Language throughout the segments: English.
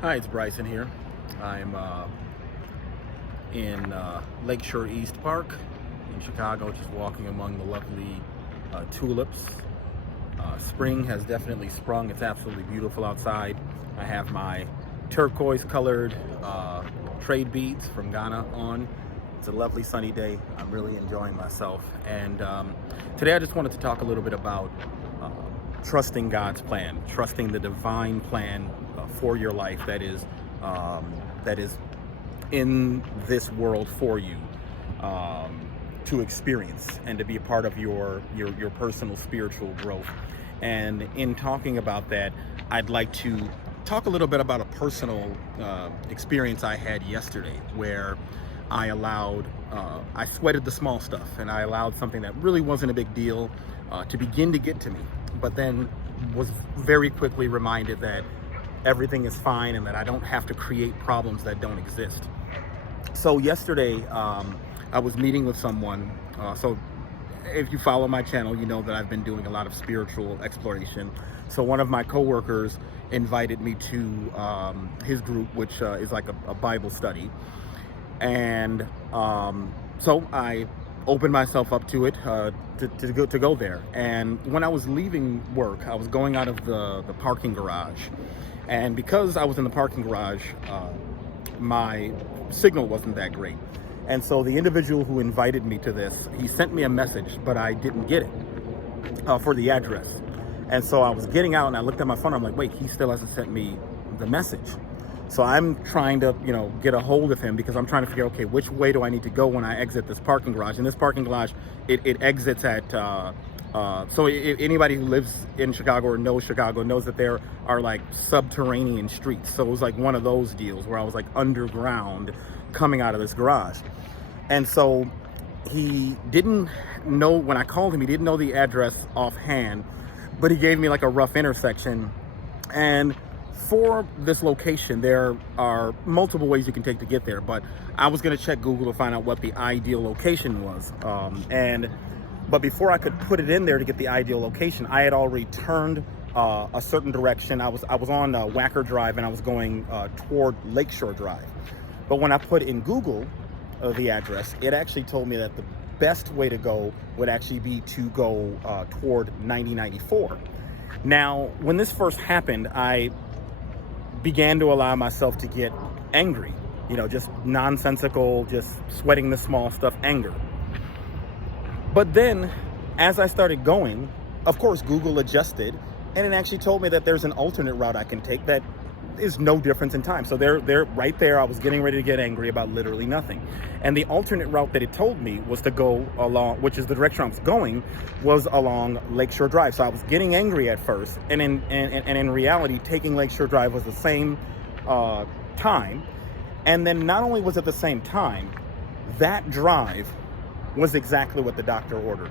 Hi, it's Bryson here. I'm in Lakeshore East Park in Chicago, just walking among the lovely tulips. Spring has definitely sprung. It's absolutely beautiful outside. I have my turquoise colored trade beads from Ghana on. It's a lovely sunny day. I'm really enjoying myself. And today I just wanted to talk a little bit about uh, trusting God's plan, trusting the divine plan for your life that is in this world for you to experience and to be a part of your personal spiritual growth. And in talking about that, I'd like to talk a little bit about a personal experience I had yesterday where I sweated the small stuff and I allowed something that really wasn't a big deal to begin to get to me, but then was very quickly reminded that everything is fine and that I don't have to create problems that don't exist. So yesterday, I was meeting with someone. So if you follow my channel, you know that I've been doing a lot of spiritual exploration. So one of my coworkers invited me to his group, which is like a Bible study. And so I opened myself up to it to go there. And when I was leaving work, I was going out of the parking garage. And because I was in the parking garage, my signal wasn't that great. And so the individual who invited me to this, he sent me a message, but I didn't get it for the address. And so I was getting out and I looked at my phone. I'm like, wait, he still hasn't sent me the message. So I'm trying to, get a hold of him because I'm trying to figure, okay, which way do I need to go when I exit this parking garage? And this parking garage, it exits at, so if anybody who lives in Chicago or knows Chicago knows that there are like subterranean streets. So it was like one of those deals where I was like underground coming out of this garage. And so he didn't know, when I called him, he didn't know the address offhand, but he gave me like a rough intersection. And for this location, there are multiple ways you can take to get there, but I was going to check Google to find out what the ideal location was. But before I could put it in there to get the ideal location, I had already turned a certain direction. I was on Wacker Drive and I was going toward Lakeshore Drive. But when I put in Google the address, it actually told me that the best way to go would actually be to go toward 9094. Now, when this first happened, I began to allow myself to get angry, just nonsensical, just sweating the small stuff anger. But then as I started going, of course, Google adjusted and it actually told me that there's an alternate route I can take that is no difference in time. So they're right there. I was getting ready to get angry about literally nothing. And the alternate route that it told me was to go along, which is the direction I was going, was along Lakeshore Drive. So I was getting angry at first. And in reality, taking Lakeshore Drive was the same time. And then not only was it the same time, that drive was exactly what the doctor ordered.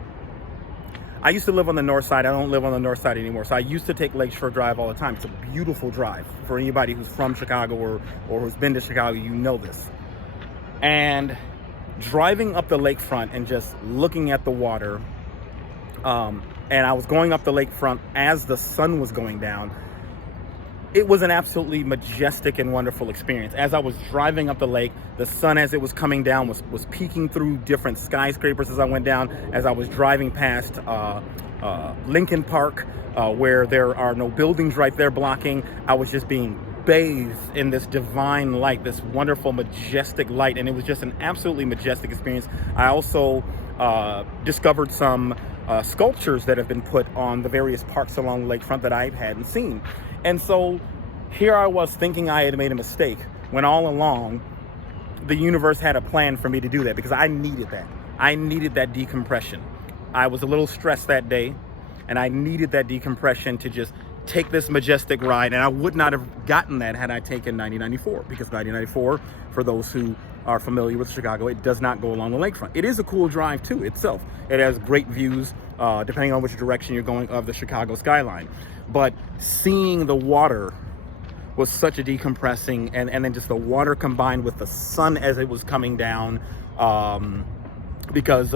I used to live on the north side. I don't live on the north side anymore. So I used to take Lakeshore Drive all the time. It's a beautiful drive. For anybody who's from Chicago or who's been to Chicago, you know this. And driving up the lakefront and just looking at the water, and I was going up the lakefront as the sun was going down. It was an absolutely majestic and wonderful experience. As I was driving up the lake, the sun as it was coming down was peeking through different skyscrapers as I went down. As I was driving past Lincoln Park, where there are no buildings right there blocking, I was just being bathed in this divine light, this wonderful, majestic light. And it was just an absolutely majestic experience. I also discovered some sculptures that have been put on the various parks along the lakefront that I hadn't seen. And so here I was thinking I had made a mistake when all along the universe had a plan for me to do that because I needed that. I needed that decompression. I was a little stressed that day and I needed that decompression to just take this majestic ride. And I would not have gotten that had I taken 9094, because 9094, for those who are familiar with Chicago, it does not go along the lakefront. It is a cool drive too itself. It has great views, depending on which direction you're going, of the Chicago skyline. But seeing the water was such a decompressing, and then just the water combined with the sun as it was coming down, because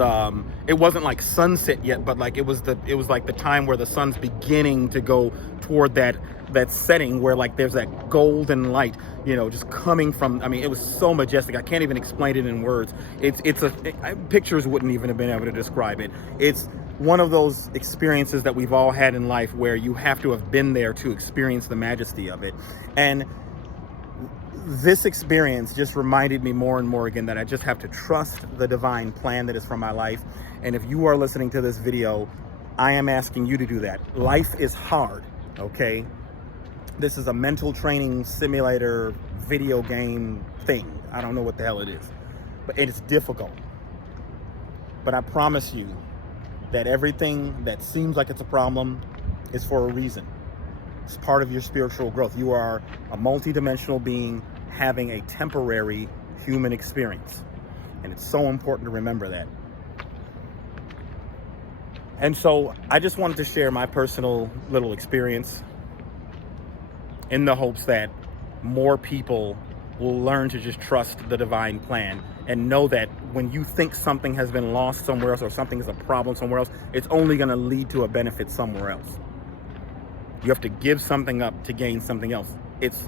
it wasn't like sunset yet, but like it was like the time where the sun's beginning to go toward that setting, where like there's that golden light, you know, just coming from. I mean, it was so majestic. I can't even explain it in words. Pictures wouldn't even have been able to describe it. It's one of those experiences that we've all had in life where you have to have been there to experience the majesty of it. And this experience just reminded me more and more again that I just have to trust the divine plan that is for my life. And if you are listening to this video, I am asking you to do that. Life is hard, okay? This is a mental training simulator video game thing. I don't know what the hell it is, but it is difficult. But I promise you that everything that seems like it's a problem is for a reason. It's part of your spiritual growth. You are a multidimensional being having a temporary human experience. And it's so important to remember that. And so I just wanted to share my personal little experience in the hopes that more people will learn to just trust the divine plan and know that when you think something has been lost somewhere else or something is a problem somewhere else, it's only going to lead to a benefit somewhere else. You have to give something up to gain something else. It's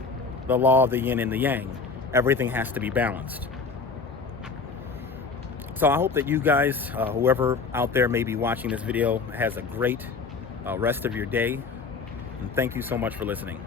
the law of the yin and the yang. Everything has to be balanced. So I hope that you guys, whoever out there may be watching this video, has a great rest of your day. And thank you so much for listening.